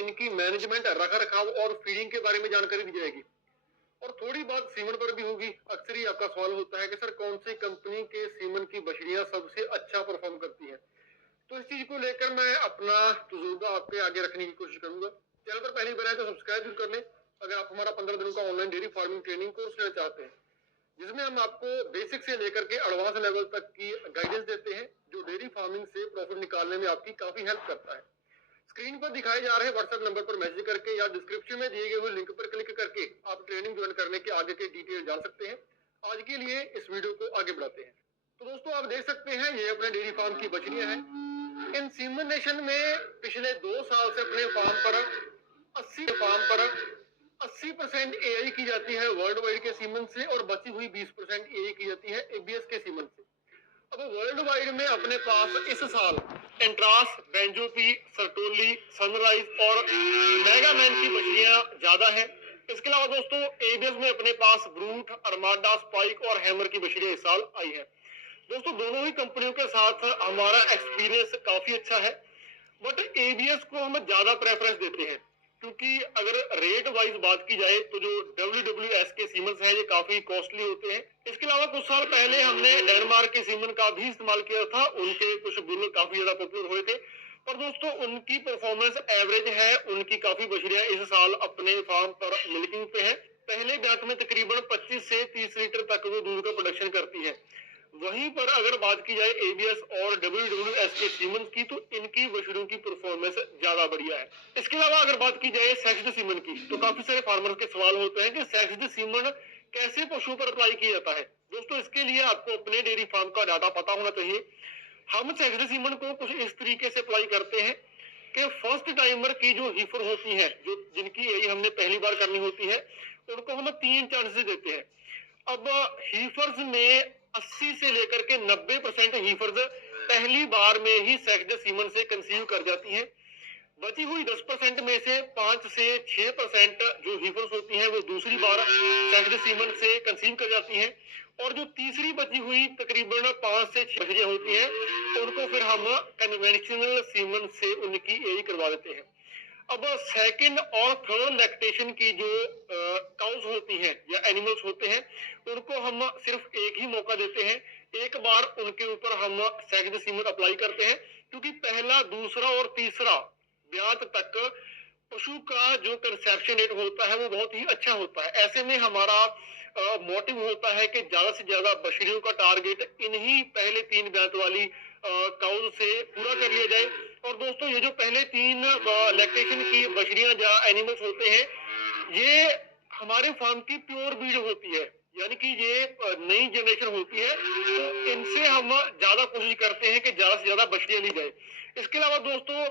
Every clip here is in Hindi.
इनकी मैनेजमेंट, रख रखाव और फीडिंग के बारे में जानकारी दी जाएगी। और थोड़ी बात सीमन पर भी होगी। अक्सर ही आपका सवाल होता है कि सर कौन सी कंपनी के सीमन की बछड़ियां सबसे अच्छा परफॉर्म करती हैं। तो इस चीज को लेकर मैं अपना तजुर्बा आपके आगे रखने की कोशिश करूंगा। चैनल पर पहली बार आए तो सब्सक्राइब जरूर कर लें। अगर आप हमारा 15 दिनों का online dairy farming training course लेना चाहते हैं, जिसमें हम आपको बेसिक से लेकर के एडवांस लेवल तक की गाइडेंस देते हैं, जो डेयरी फार्मिंग से प्रॉफिट निकालने में आपकी काफी हेल्प करता है। स्क्रीन पर दिखाए जा रहे व्हाट्सएप नंबर पर मैसेज करके या डिस्क्रिप्शन में दिए गए हुए लिंक पर क्लिक करके आप ट्रेनिंग ज्वाइन करने के आगे के डिटेल जान सकते हैं। आज के लिए इस वीडियो को आगे बढ़ाते हैं। तो दोस्तों आप देख सकते हैं ये अपने डेयरी फार्म की बछड़ियां हैं। इंसीमिनेशन में पिछले 2 साल से अपने फार्म पर 80% एआई की जाती है वर्ल्ड वाइड के सीमन से, और बची हुई 20% एआई की जाती है एबीएस के सीमन से। अब वर्ल्ड वाइड में अपने पास इस साल एंट्रास, बेंजोपी, सर्टोली, सनराइज और मेगामैन की बछड़ियां ज्यादा है। इसके अलावा दोस्तों एबीएस में अपने पास ब्रूट, अरमाडा, स्पाइक और हैमर की बछड़ियां इस साल आई है। दोस्तों दोनों ही कंपनियों के साथ हमारा एक्सपीरियंस काफी अच्छा है, बट एबीएस को हम ज्यादा प्रेफरेंस देते हैं, क्योंकि अगर रेट वाइज बात की जाए तो जो WWS के सीमन है ये काफी कॉस्टली होते हैं। इसके अलावा कुछ साल पहले हमने डेनमार्क के सीमन का भी इस्तेमाल किया था, उनके कुछ बुल काफी ज्यादा पॉपुलर हुए थे। पर दोस्तों उनकी परफॉर्मेंस एवरेज है, उनकी काफी बछड़ियां इस साल अपने फार्म पर मिल्किंग पे है। पहले ब्यात में तकरीबन 25 से 30 लीटर तक वो दूध का प्रोडक्शन करती है। वहीं पर अगर बात की जाए एबीएस और WWS के सीमन की, तो इनकी बछड़ों की परफॉर्मेंस ज्यादा बढ़िया है। इसके अलावा अगर बात की जाए सेक्स्ड सीमन की, तो काफी सारे फार्मर के सवाल होते हैं कि सेक्स्ड सीमन कैसे पशुओं पर अप्लाई किया जाता है। दोस्तों इसके लिए आपको अपने डेयरी फार्म का डाटा पता होना चाहिए। हम सेक्स्ड सीमन को कुछ इस तरीके से अप्लाई करते हैं कि फर्स्ट टाइमर की जो हीफर होती है, जो जिनकी यही हमने पहली बार करनी होती है, उनको हम 3 चांसेस देते हैं। अब हीफर्स में 80 से लेकर के 90% हीफर्स पहली बार में ही सेक्स्ड सीमन से कंसीव कर जाती हैं। बची हुई 10% में से 5 से 6% जो हीफर्स होती हैं वो दूसरी बार सेक्स्ड सीमन से कंसीव कर जाती हैं, और जो तीसरी बची हुई तकरीबन 5 से 6 बछड़ियां होती हैं उनको फिर हम कन्वेंशनल सीमन से उनकी एई करवा देते हैं। अब सेकंड और थर्ड लैक्टेशन की जो काउस होती हैं या एनिमल्स होते हैं, उनको हम सिर्फ एक ही मौका देते हैं। एक बार उनके ऊपर हम सेक्स्ड सीमन अप्लाई करते हैं, क्योंकि पहला, दूसरा और तीसरा ब्यात तक पशु का जो कंसेप्शन रेट होता है वो बहुत ही अच्छा होता है। ऐसे में हमारा मोटिव होता है कि ज्यादा से ज्यादा बछड़ियों का टारगेट इन्हीं पहले 3 ब्यात वाली काउज से पूरा कर लिया जाए। और दोस्तों ये जो पहले 3 लैक्टेशन की बछड़ियां या एनिमल्स होते हैं, ये हमारे फार्म की प्योर ब्रीड होती है, यानी कि ये नई जनरेशन होती है, तो इनसे हम ज्यादा कोशिश करते हैं कि ज्यादा से ज्यादा बछड़ियां ली जाए। इसके अलावा दोस्तों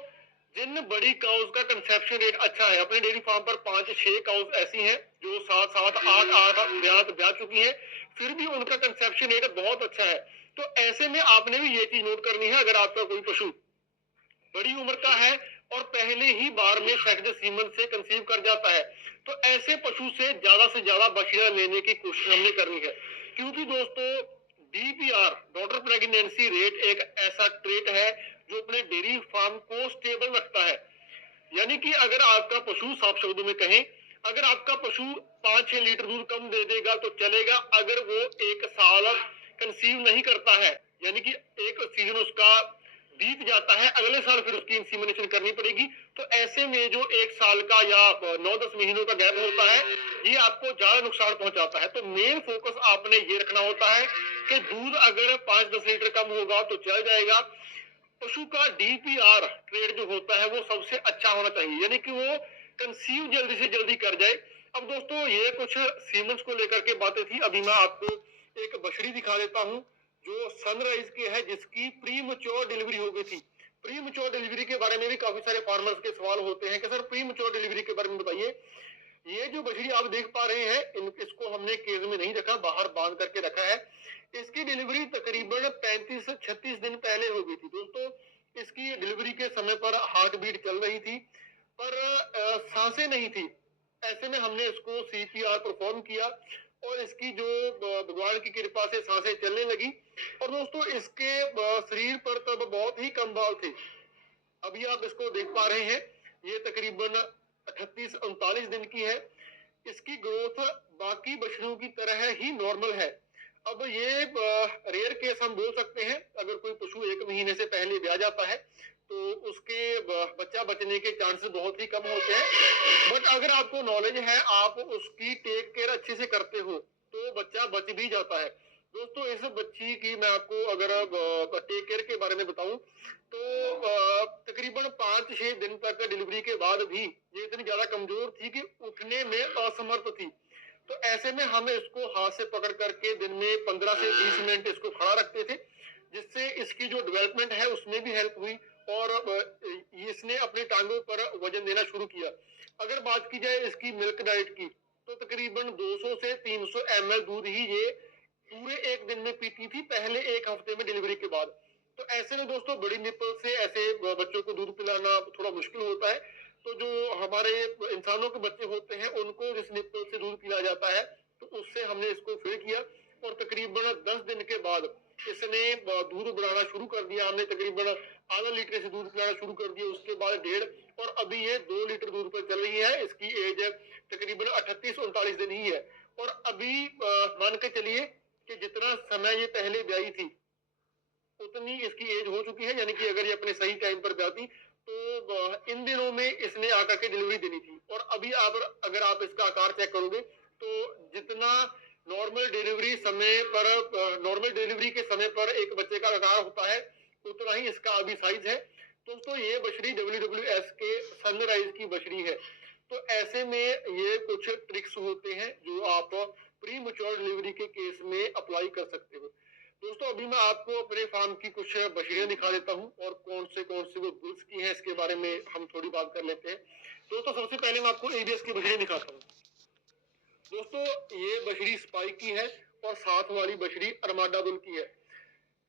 जिन बड़ी काउज का कंसेप्शन रेट अच्छा है, अपने डेयरी फार्म पर 5-6 काउज ऐसी हैं जो 7-7, 8-8 ब्यात ब्यात चुकी हैं, फिर भी उनका कंसेप्शन रेट बहुत अच्छा है। तो ऐसे में आपने भी ये चीज नोट करनी है, अगर आपका कोई पशु बड़ी उम्र का है और पहले ही बार में सेक्स्ड सीमन से कंसीव कर जाता है, तो ऐसे पशु से ज्यादा बछड़ियां लेने की कोशिश हमने करनी है। क्योंकि दोस्तों DPR, डॉटर प्रेगनेंसी रेट, एक ऐसा ट्रेट है जो अपने डेयरी फार्म को स्टेबल रखता है। यानी कि अगर आपका पशु, साफ शब्दों में कहें, अगर आपका पशु 5-6 लीटर दूध कम दे देगा तो चलेगा, अगर वो 1 साल कंसीव नहीं करता है, यानी कि एक सीजन उसका बीत जाता है, अगले साल फिर उसकी इंसीमिनेशन करनी पड़ेगी, तो ऐसे में जो 1 साल का या 9-10 महीनों का गैप होता है, ये आपको ज्यादा नुकसान पहुंचाता है। तो मेन फोकस आपने ये रखना होता है कि दूध अगर 5-10 लीटर कम होगा तो चल जाएगा। पशु का DPR ट्रेड जो होता है वो सबसे अच्छा होना चाहिए, यानी कि वो कंसीव जल्दी से जल्दी कर जाए। अब दोस्तों ये कुछ सीमन्स को लेकर के बातें थी। अभी मैं आपको एक बछड़ी दिखा देता हूँ जो सनराइज की है, जिसकी प्री मैच्योर डिलीवरी हो गई थी। प्री मैच्योर डिलीवरी के बारे में भी काफी सारे फार्मर्स के सवाल होते हैं कि सर प्री मैच्योर डिलीवरी के बारे में बताइए। ये जो बछड़ी आप देख पा रहे हैं, इसको हमने केज में नहीं रखा, बाहर बांध करके रखा है। इसकी डिलीवरी तकरीबन 35 से 36 दिन पहले हो गई थी। दोस्तों इसकी डिलीवरी के समय पर हार्ट बीट चल रही थी, पर सांसें नहीं थी। ऐसे में हमने इसको CPR परफॉर्म किया और इसकी जो भगवान की कृपा से सांसें चलने लगी। और दोस्तों इसके शरीर पर तब बहुत ही कम बाल थे। अभी आप इसको देख पा रहे हैं, ये तकरीबन 38-39 दिन की है। इसकी ग्रोथ बाकी बछड़ों की तरह ही नॉर्मल है। अब ये रेयर केस हम बोल सकते हैं, अगर कोई पशु 1 महीने से पहले ब्याह जाता है तो उसके बच्चा बचने के चांसेस बहुत ही कम होते हैं। बट अगर आपको नॉलेज है, आप उसकी टेक केयर अच्छे से करते हो तो बच्चा बच भी जाता है। दोस्तों इस बच्ची की मैं आपको अगर टेक केयर के बारे में बताऊं तो तकरीबन 5-6 दिन तक डिलीवरी के बाद भी ये इतनी ज्यादा कमजोर थी कि उठने में असमर्थ थी। तो ऐसे में हम इसको हाथ से पकड़ करके दिन में 15 से 20 मिनट इसको खड़ा रखते थे, जिससे इसकी जो डेवलपमेंट है उसमें भी हेल्प हुई और इसने अपने टांगों पर वजन देना शुरू किया। अगर बात की जाए इसकी मिल्क डाइट की तो तकरीबन 200 से 300 ml दूध ही ये पूरे एक दिन में पीती थी पहले 1 हफ्ते में डिलीवरी के बाद। तो ऐसे में दोस्तों बड़ी निप्पल से ऐसे बच्चों को दूध पिलाना थोड़ा मुश्किल होता है। तो जो हमारे इंसानों के बच्चे होते हैं उनको जिस निप्पल से दूध पिलाया जाता है तो उससे हमने इसको फिल किया और तकरीबन 10 दिन के बाद इसने दूध बढ़ाना शुरू कर दिया। हमने तकरीबन आधा लीटर से दूध पिलाना शुरू कर दिया, उसके बाद 1.5 और अभी ये 2 लीटर दूध पर चल रही है। इसकी एज तकरीबन 38-39 दिन ही है और अभी मान के चलिए कि जितना समय ये पहले ब्याही थी उतनी इसकी एज हो चुकी है, यानी कि अगर ये अपने सही टाइम पर ब्याती तो इन दिनों में इसने आकर के डिलीवरी देनी थी। और अभी आप अगर आप इसका आकार चेक करोगे तो जितना नॉर्मल डिलीवरी समय पर नॉर्मल डिलीवरी के समय पर एक बच्चे का आकार होता है उतना ही इसका अभी साइज है। दोस्तों ये बछड़ी WWS के सनराइज की बछड़ी है। तो ऐसे में ये कुछ ट्रिक्स होते हैं जो आप प्री मैच्योर डिलीवरी के केस में अप्लाई कर सकते हो। दोस्तों अभी मैं आपको अपने फार्म की कुछ बछड़ियां दिखा देता हूं और कौन से वो बुल्स की हैं इसके बारे में हम थोड़ी बात कर लेते हैं। दोस्तों सबसे पहले मैं आपको एबीएस की बछड़ियां दिखाता हूँ। दोस्तों ये बछड़ी स्पाइक की है और साथ वाली बछड़ी अरमाडा बुल की है।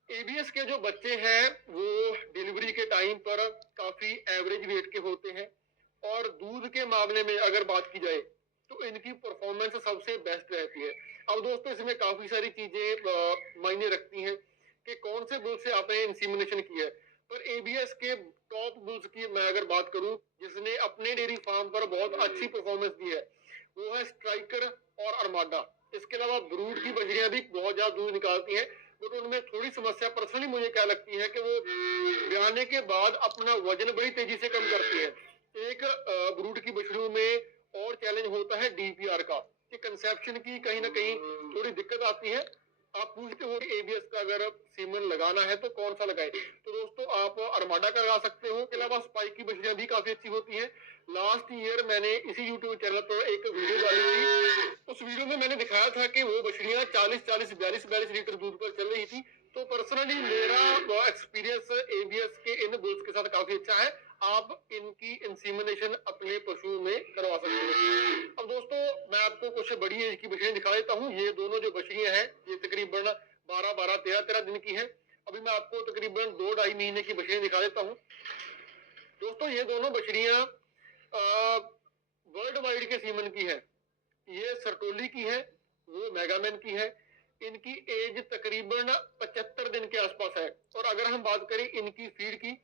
एबीएस के जो बच्चे हैं वो डिलीवरी के टाइम पर काफी एवरेज वेट के होते हैं और दूध के मामले में अगर बात की जाए तो इनकी परफॉर्मेंस सबसे बेस्ट रहती है। अब दोस्तों इसमें काफी सारी चीजें मायने रखती हैं कि कौन से बुल से आपने इंसीमिनेशन किया है। पर एबीएस के टॉप बुल्स की मैं अगर बात करूं जिसने अपने डेयरी फार्म पर बहुत अच्छी परफॉर्मेंस दी है वो है स्ट्राइकर और अरमाडा। इसके अलावा ब्रूड की बछड़ियां भी बहुत ज्यादा दूध निकालती हैं, बट उनमें थोड़ी समस्या पर्सनली मुझे क्या लगती है कि वो ब्याने के बाद अपना वजन बड़ी तेजी से कम करती है। एक ब्रूड की बछड़ियों में और चैलेंज होता है डीपीआर का, कि कंसेप्शन की कहीं ना कहीं थोड़ी दिक्कत आती है। आप पूछते हो कि एबीएस का अगर सीमन लगाना है तो कौन सा लगाए, तो दोस्तों आप अरमाडा का लगा सकते हो। इसके अलावा स्पाइक की बछड़ियां भी काफी अच्छी होती हैं। लास्ट ईयर मैंने इसी यूट्यूब चैनल पर एक वीडियो डाली थी, उस वीडियो में मैंने दिखाया था कि वो बछड़ियां 40-40, 42-42 लीटर दूध पर चल रही थी। तो पर्सनली मेरा एक्सपीरियंस एबीएस के इन बुल्स के साथ काफी अच्छा है। आप इनकी इंसीमिनेशन अपने पशु में करवा सकते हो। अब दोस्तों मैं आपको कुछ बड़ी एज की बछड़ियां दिखा देता हूँ। ये दोनों जो बछड़ियां हैं ये तकरीबन 12-12, 13-13 दिन की है। अभी मैं आपको तकरीबन 2-2.5 महीने की बछड़ियां दिखा देता हूँ। दोस्तों ये दोनों बछड़ियां वर्ल्ड वाइड के सीमन की है। ये सरटोली की है, वो मेगामैन की है। इनकी एज तकरीबन 75 दिन के आसपास है। और अगर हम बात करें इनकी फीड की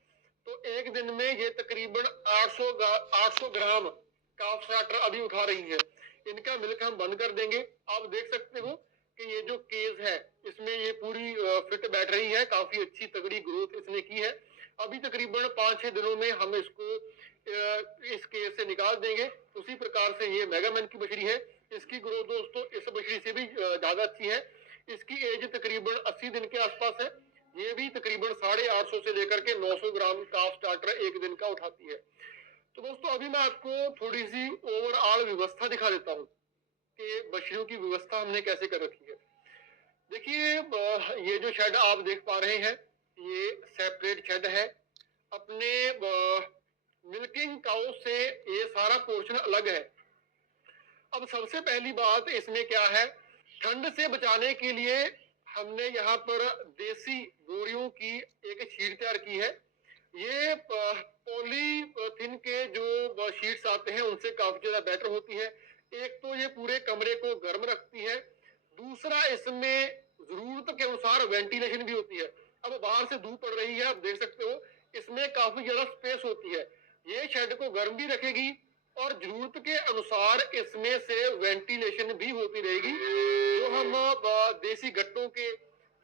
तो एक दिन में ये तकरीबन 800 ग्राम काफ स्टार्टर अभी उठा रही है। इनका मिल्क हम बंद कर देंगे। आप देख सकते हो कि ये जो केज है इसमें ये पूरी फिट बैठ रही है, काफी अच्छी तगड़ी ग्रोथ इसने की है। अभी तकरीबन 5-6 दिनों में हम इसको इस केज से निकाल देंगे। उसी प्रकार से ये मेगामैन की बछड़ी है। इसकी ग्रोथ दोस्तों इस बछड़ी से भी ज्यादा अच्छी है। इसकी एज तकरीबन 80 दिन के आसपास है। ये भी तकरीबन 850 से लेकर के 900 ग्राम काफ स्टार्टर एक दिन का उठाती है। तो दोस्तों अभी मैं आपको थोड़ी सी ओवरऑल व्यवस्था दिखा देता हूँ कि बछड़ियों की व्यवस्था हमने कैसे कर रखी है। देखिए ये जो शेड आप देख पा रहे हैं ये सेपरेट शेड है। अपने मिल्किंग काउ से ये सारा पोर्शन अलग है। अब सबसे पहली बात इसमें क्या है, ठंड से बचाने के लिए हमने यहाँ पर देसी बोरियों की एक शीट तैयार की है। ये पॉलीथिन के जो शीट्स आते हैं उनसे काफी ज्यादा बेटर होती है। एक तो ये पूरे कमरे को गर्म रखती है, दूसरा इसमें जरूरत के अनुसार वेंटिलेशन भी होती है। अब बाहर से धूप पड़ रही है, आप देख सकते हो इसमें काफी ज्यादा स्पेस होती है। ये शेड को गर्म भी रखेगी और जरूरत के अनुसार इसमें से वेंटिलेशन भी होती रहेगी। जो हम देसी गट्टों के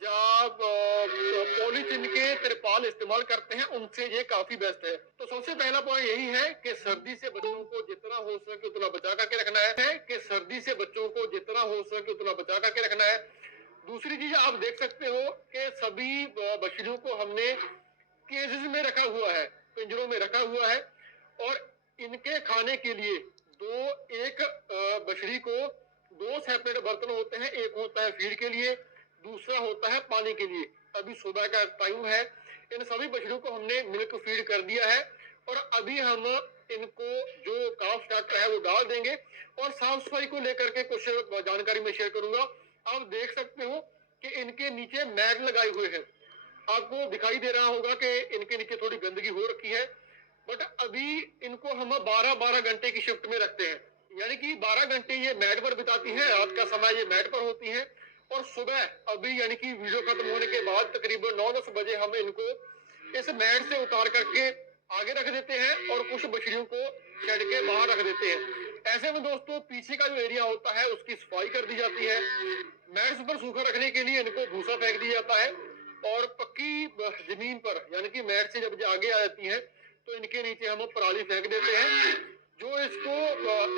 या पॉलीथीन के तिरपाल इस्तेमाल करते हैं उनसे ये काफी बेस्ट है। तो सबसे पहला पॉइंट यही है कि सर्दी से बच्चों को जितना हो सके उतना बचा करके रखना है कि सर्दी से बच्चों को जितना हो सके उतना बचा करके रखना है। दूसरी चीज आप देख सकते हो कि सभी बछड़ियों को हमने केजेस में रखा हुआ है, पिंजरों में रखा हुआ है और इनके खाने के लिए एक बछड़ी को दो सेपरेट बर्तन होते हैं। एक होता है फीड के लिए, दूसरा होता है पानी के लिए। अभी सुबह का टाइम है, इन सभी बछड़ियों को हमने मिल्क फीड कर दिया है और अभी हम इनको जो काफ स्टार्टर है वो डाल देंगे और साफ सफाई को लेकर के कुछ जानकारी मैं शेयर करूंगा। आप देख सकते हो कि इनके नीचे मैट लगाए हुए हैं। आपको दिखाई दे रहा होगा कि इनके नीचे थोड़ी गंदगी हो रखी है, बट अभी इनको हम 12-12 घंटे की शिफ्ट में रखते हैं, यानी कि 12 घंटे ये मैट पर बिताती हैं, रात का समय ये मैट पर होती हैं और सुबह अभी यानी कि वीडियो खत्म होने के बाद तकरीबन 9-10 बजे हम इनको इस मैट से उतार करके आगे रख देते हैं और कुछ बछड़ियों को शेड के बाहर रख देते हैं। ऐसे में दोस्तों पीछे का जो एरिया होता है उसकी सफाई कर दी जाती है। मैट्स पर सूखा रखने के लिए इनको भूसा फेंक दिया जाता है और पक्की जमीन पर यानी कि मैट से जब आगे आ जाती है तो इनके नीचे हम पराली फेंक देते हैं, जो इसको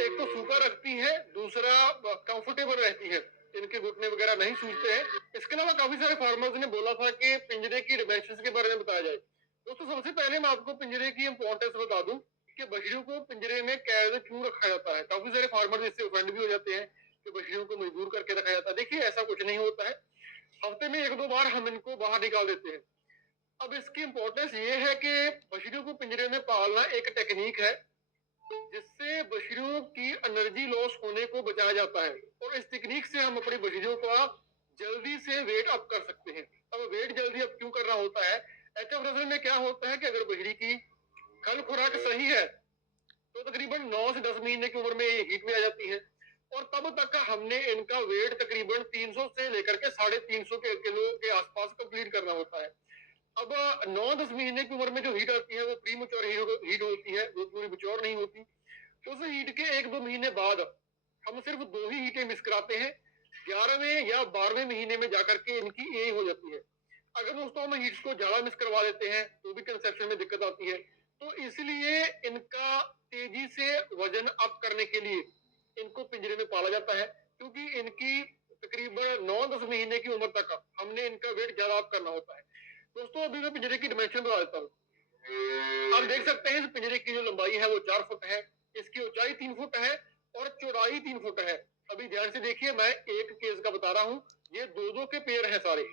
एक तो सूखा रखती है, दूसरा कंफर्टेबल रहती है, इनके घुटने वगैरह नहीं सूखते हैं। इसके अलावा काफी सारे फार्मर्स ने बोला था कि पिंजरे की डिमेंशंस के बारे में बताया जाए। दोस्तों सबसे पहले मैं आपको पिंजरे की इंपॉर्टेंस बता दूं कि बछड़ियों को पिंजरे में कैद क्यों रखा जाता है। काफी सारे फार्मर इससे ऑफेंड भी हो जाते हैं कि बछड़ियों को मजबूर करके रखा जाता है। देखिए ऐसा कुछ नहीं होता है, हफ्ते में 1-2 बार हम इनको बाहर निकाल देते हैं। अब इसकी इंपॉर्टेंस ये है कि बछड़ियों को पिंजरे में पालना एक टेक्निक है जिससे बछड़ियों की एनर्जी लॉस होने को बचाया जाता है और इस टेक्निक से हम अपनी बछड़ियों का जल्दी से वेट अप कर सकते हैं। अब वेट जल्दी अप क्यों करना होता है? एचएफ नस्ल में क्या होता है कि अगर बछड़ी की खल खुराक सही है तो तकरीबन 9 से 10 महीने की उम्र में ये हीट में आ जाती है और तब तक हमने इनका वेट तकरीबन 300 से लेकर के 350 किलो के आसपास कंप्लीट करना होता है। अब 9-10 महीने की उम्र में जो हीट आती है वो प्री मैच्योर हीट होती है, वो पूरी मैच्योर नहीं होती। उस हीट के 1-2 महीने बाद हम सिर्फ 2 ही हीटें मिस कराते हैं। 11वें या 12वें महीने में जाकर के इनकी ए हो जाती है। अगर दोस्तों हम हीट्स को ज्यादा मिस करवा देते हैं तो भी कंसेप्शन में दिक्कत आती है। तो इसलिए इनका तेजी से वजन अप करने के लिए इनको पिंजरे में पाला जाता है, क्योंकि इनकी तकरीबन 9-10 महीने की उम्र तक हमने इनका वेट ज्यादा अप करना होता है। दोस्तों अभी मैं पिंजरे की डिमेंशन बता देता हूँ। आप देख सकते हैं इस पिंजरे की जो लंबाई है वो 4 फुट है, इसकी ऊंचाई 3 फुट है और चौड़ाई 3 फुट है। अभी ध्यान से देखिए, मैं एक केस का बता रहा हूँ, ये 2-2 के पेयर है सारे।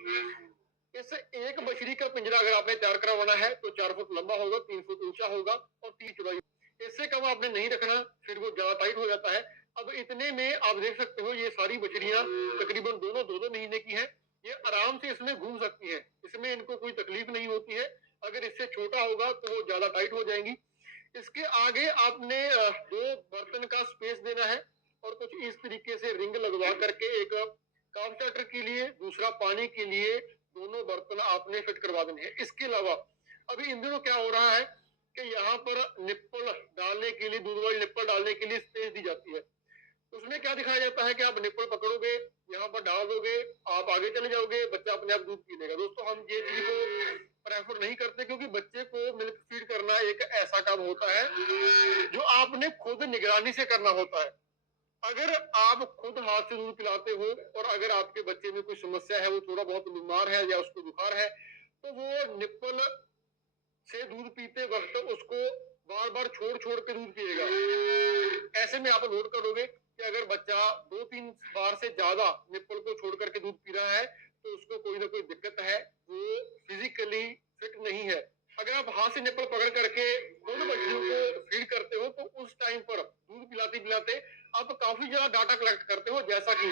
इस एक बछड़ी का पिंजरा अगर आपने तैयार करवाना है तो 4 फुट लंबा होगा, 3 फुट ऊंचा होगा और 3 चौड़ाई। इससे कम आपने नहीं रखना, फिर वो ज्यादा टाइट हो जाता है। अब इतने में आप देख सकते हो ये सारी बछड़ियां तकरीबन दोनों 2-2 महीने की हैं। ये आराम से इसमें घूम सकती है, इसमें इनको कोई तकलीफ नहीं होती है। अगर इससे छोटा होगा तो वो ज्यादा टाइट हो जाएंगी। इसके आगे आपने 2 बर्तन का स्पेस देना है और कुछ इस तरीके से रिंग लगवा करके एक काम स्टार्टर के लिए, दूसरा पानी के लिए, दोनों बर्तन आपने फिट करवा देने हैं। इसके अलावा अभी इन दिनों क्या हो रहा है कि यहाँ पर निप्पल डालने के लिए, दूध वाली निप्पल डालने के लिए स्पेस दी जाती है। उसमें क्या दिखाया जाता है कि आप निप्पल पकड़ोगे, यहाँ पर डाल दोगे, आप आगे चले जाओगे, बच्चा अपने आप दूध पी लेगा। दोस्तों हम ये चीज को प्रेफर नहीं करते, क्योंकि बच्चे को मिल्क फीड करना एक ऐसा काम होता है जो आपने खुद निगरानी से करना होता है। अगर आप खुद हाथ से दूध पिलाते हो और अगर आपके बच्चे में कोई समस्या है, वो थोड़ा बहुत बीमार है या उसको बुखार है, तो वो निप्पल से दूध पीते वक्त उसको बार बार छोड़ छोड़ के दूध पिएगा। ऐसे में आप नोट करोगे कि अगर बच्चा 2-3 बार से ज्यादा निप्पल को छोड़ करके दूध पी रहा है तो उसको कोई ना कोई दिक्कत है, वो फिजिकली फिट नहीं है। अगर आप हाथ से निप्पल पकड़ करके खुद बच्चों को फीड करते हो तो उस टाइम पर दूध पिलाते पिलाते आप काफी ज्यादा डाटा कलेक्ट करते हो, जैसा कि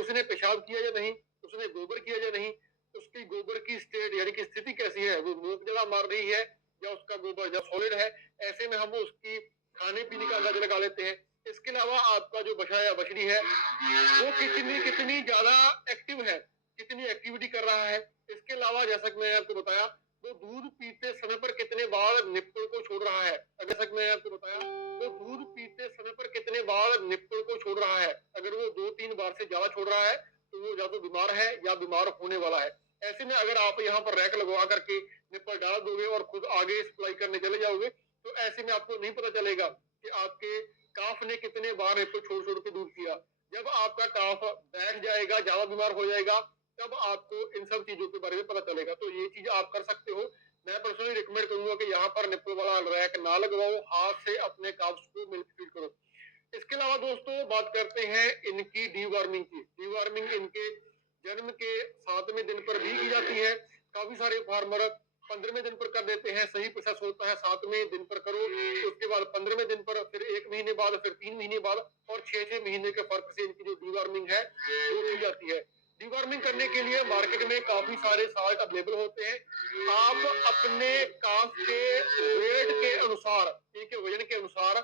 उसने पेशाब किया या नहीं, उसने गोबर किया या नहीं, उसकी गोबर की स्टेट यानी कि स्थिति कैसी है, वो मूक जगह मार रही है या उसका गोबर या सॉलिड है। ऐसे में हम उसकी खाने पीने का अंदाजा लगा लेते हैं। इसके अलावा आपका जो बछड़ा या बछड़ी है वो कितनी कितनी ज्यादा एक्टिव है, कितनी एक्टिविटी कर रहा है। इसके अलावा जैसा कि मैंने आपको बताया वो दूध पीते समय पर कितने बार निप्पल को छोड़ रहा है। जैसा कि मैंने आपको बताया, वो दूध पीते समय पर कितने बार निप्पल को छोड़ रहा है। अगर वो 2-3 बार से ज्यादा छोड़ रहा है तो वो या तो बीमार है या बीमार होने वाला है। ऐसे में अगर आप यहाँ पर रैक लगवा करके निप्पल डाल दोगे और खुद आगे सप्लाई करने चले जाओगे तो ऐसे में आपको नहीं पता चलेगा कि आपके काफ ने कितने बार निप्पल छोड़ छोड़ के दूध पिया। जब आपका काफ बैठ जाएगा, ज्यादा बीमार हो जाएगा, तब आपको इन सब चीजों के बारे में पता चलेगा। तो ये चीज आप कर सकते हो। मैं पर्सनली रिकमेंड करूंगा कि यहाँ पर निप्पल वाला रैक ना लगवाओ, हाथ से अपने काफ्स को मिल्क फीड करो। इसके अलावा दोस्तों बात करते हैं इनकी डीवार्मिंग की। डीवार्मिंग इनके जन्म के 7वें दिन पर भी की जाती है। काफी सारे फार्मर 15वें दिन पर कर देते हैं, सही प्रोसेस होता है 7वें दिन पर करो, उसके बाद 15वें दिन पर, फिर 1 महीने बाद, फिर 3 महीने बाद और 6-6 महीने के फर्क से इनकी जो डीवार्मिंग है वो की जाती है। डीवार्मिंग करने के लिए मार्केट में काफी सारे साल्ट अवेलेबल होते हैं। आप अपने काफ के वेट के अनुसार, इनके वजन के अनुसार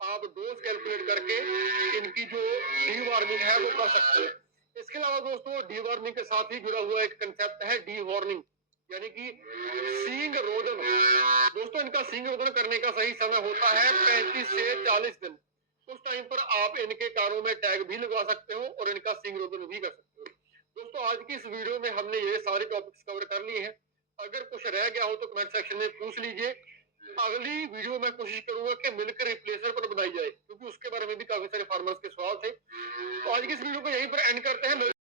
आप डोज कैलकुलेट करके इनकी जो डीवार्मिंग है वो कर सकते हैं। इसके अलावा दोस्तों डीवार्मिंग के साथ ही जुड़ा हुआ एक कंसेप्ट है डीहॉर्निंग, यानी कि सींग रोदन। दोस्तों इनका सींग रोदन करने का सही समय होता है 35 से 40 दिन। उस टाइम पर आप इनके कानों में टैग भी लगवा सकते हो और इनका सींग रोदन भी कर सकते हो। दोस्तों आज की इस वीडियो में हमने ये सारे टॉपिक्स कवर कर लिए हैं। अगर कुछ रह गया हो तो कमेंट सेक्शन में पूछ लीजिए। अगली वीडियो में कोशिश करूंगा कि मिल्क रिप्लेसर पर बनाई जाए, क्योंकि उसके बारे में भी काफी सारे फार्मर्स के सवाल थे। तो आज की इस वीडियो को यहीं पर एंड करते हैं।